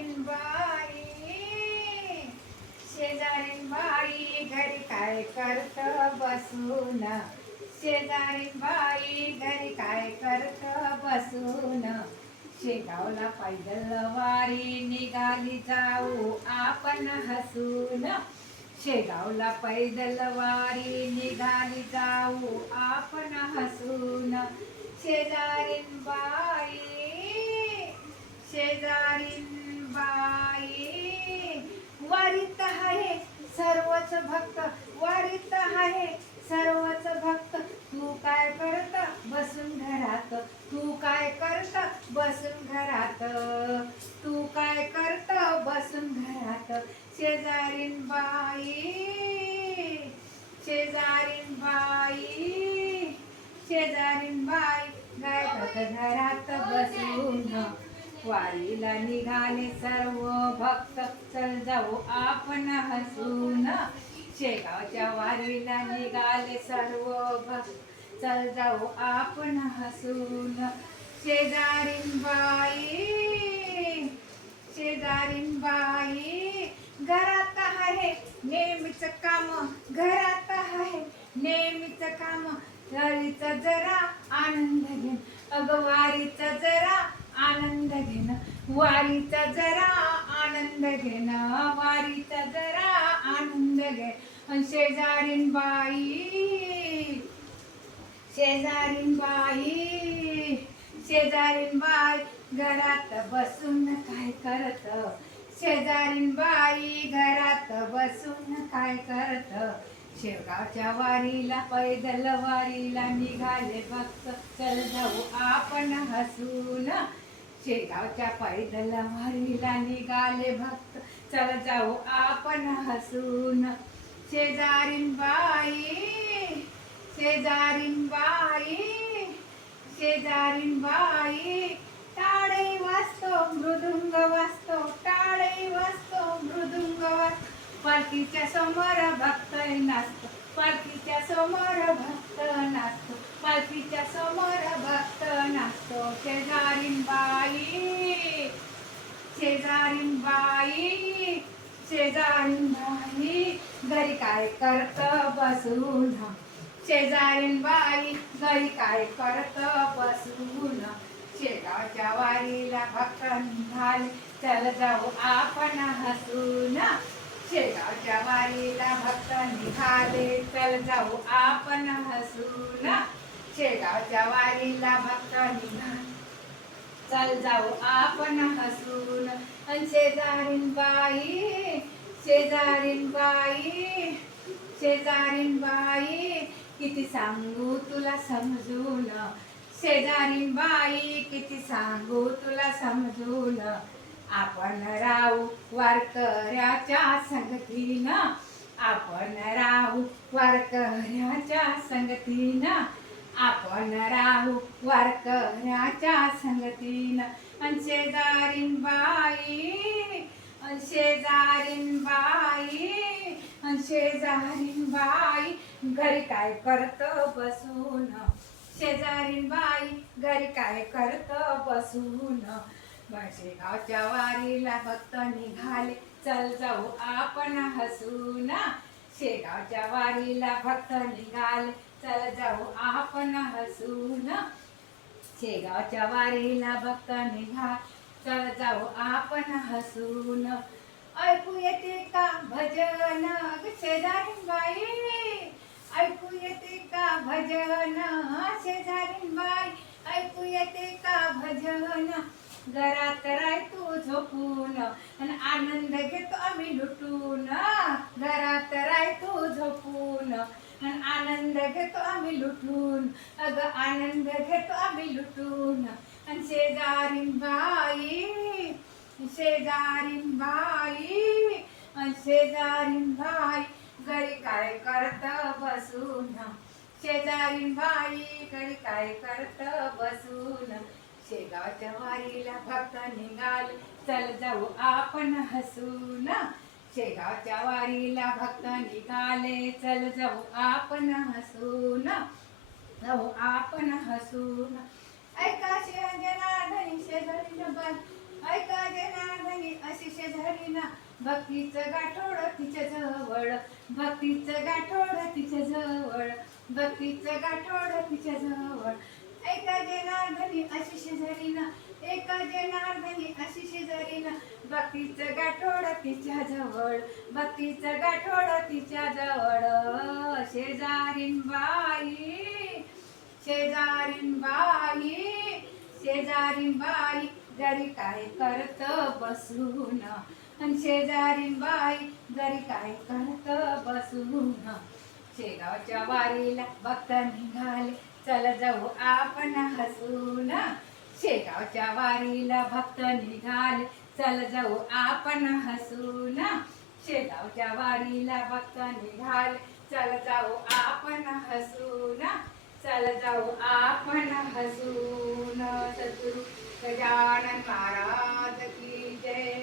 शेजारीन बाई, शेजारीन बाई घरी काय करत बसून, शेजारीन बाई घरी काय करत बसून, शेगावला पैदल वारी निघाली जाऊ आपण हसून, शेगावला पैदल वारी निघाली जाऊ आपण हसून, शेजारीन बाई, शेजारीन बाई, वारीत आहे सर्वच भक्त, वारीत आहे सर्वच भक्त, तू काय करत बसून घरात, तू काय करत बसून घरात, तू काय करत बसून घरात, शेजारीन बाई, शेजारीन बाई, शेजारीन बाई गायतात घरात बसून, वारीला निघाले सर्व भक्त, चल जाऊ आपण हसून, शेगावच्या वारीला निघाले सर्व भक्त, चल जाऊ आपण हसून, शेजारीन बाई, शेजारीन बाई घरात आहे नेहमीच काम, घरात आहे नेहमीच काम, वारीचा जरा आनंद घेन, अगं वारीचा जरा आनंद घेन, वारीचा जरा आनंद घेन, वारीचा जरा आनंद घे, शेजारीन बाई, शेजारीन बाई, शेजारीन बाई घरात बसून काय करत, शेजारीन बाई घरात बसून काय करत, शेगावच्या वारीला पैदल वारीला निघाले भक्त, चल जाऊ आपण हसून, शेगावच्या पैदल वारीला निघाले भक्त, चल जाऊ आपण हसून, शेजारीन बाई, शेजारीन बाई, शेजारीन बाई टाळे वाजतो मृदुंग वाजतो, टाळे वाजतो मृदुंग वाजतो, पालखीच्या समोर भक्त नाचतो, पालखीच्या समोर भक्त नाचतो, पालखीच्या समोर भक्त नाचतो, शेजारीन बाई, शेजारीन बाई, शेजारीन बाई घरी काय करत बसून, शेजारीन बाई घरी काय करत बसून, शेगावच्या वारीला भक्त निघाले चल जाऊ आपण हसून, शेगावच्या वारीला भक्त निघाले चल जाऊ आपण हसून, शेगावच्या वारीला भक्त निघाले चल जाऊ आपण हसून, शेजारीन बाई, शेजारीन बाई, शेजारीन बाई किती सांगू तुला समजून, शेजारीन बाई किती सांगू तुला समजून, आपण राहू वारकऱ्याच्या संगतीनं, आपण राहू वारकऱ्याच्या संगतीनं, आपण राहू वारकऱ्याच्या संगतीनं, शेजारीन बाई, शेजारीन बाई, शेजारीन बाई घरी काय करत बसून, शेजारीन बाई घरी काय करत बसून, शेगावच्या वारीला भक्त निघाले चल जाऊ आपण हसून, शेगावच्या वारीला भक्त निघाले चल जाऊ आपण हसून, शेगावच्या वारीला भक्त निघाले चल जाऊ आपण हसून, ऐकू येते का भजन शेजारीन बाई, ऐकू येते का भजन शेजारीन बाई, ऐकू येते का भजन, घरात राय तू झोपून आणि आनंद घेतो आम्ही लुटून, घरात राय तू झोपून आणि आनंद घेतो आम्ही लुटून, अगं आनंद घेतो आम्ही लुटून, आणि शेजारीन बाई, शेजारीन बाई, शेजारीन बाई घरी काय करत बसून, शेजारीन बाई घरी काय करत बसून, शेगावच्या वारीला भक्त निघाले चल जाऊ आपण हसून, शेगावच्या वारीला भक्त निघाले चल जाऊ आपण हसून, जाऊ आपण हसून, ऐका जनार्दनी शेजारी बाई, ऐका जनार्दनी भक्तीचं गाठोड तिच्या जवळ, भक्तीचं गाठोड तिच्या जवळ, भक्तीचं गाठोड तिच्या जवळ. एका जनार्दनी अशी शेजारी ना, एका जनार्दनी अशी शेजारी ना, भक्तीचं गाठोड तिच्या जवळ, भक्तीचं गाठोड तिच्या जवळ. शेजारीन बाई, शेजारीन बाई, शेजारीन बाई घरी काय करत बसून, अन शेजारीन बाई घरी काय करत बसून. शेगावच्या वारीला भक्त निघाले, चल जाऊ आपण हसून. शेगावच्या वारीला भक्त निघाले, चल जाऊ आपण हसून. शेगावच्या वारीला भक्त निघाले, चल जाऊ आपण हसून. चल जाऊ आपण हसून. सद्गुरु गजानन महाराज की जय.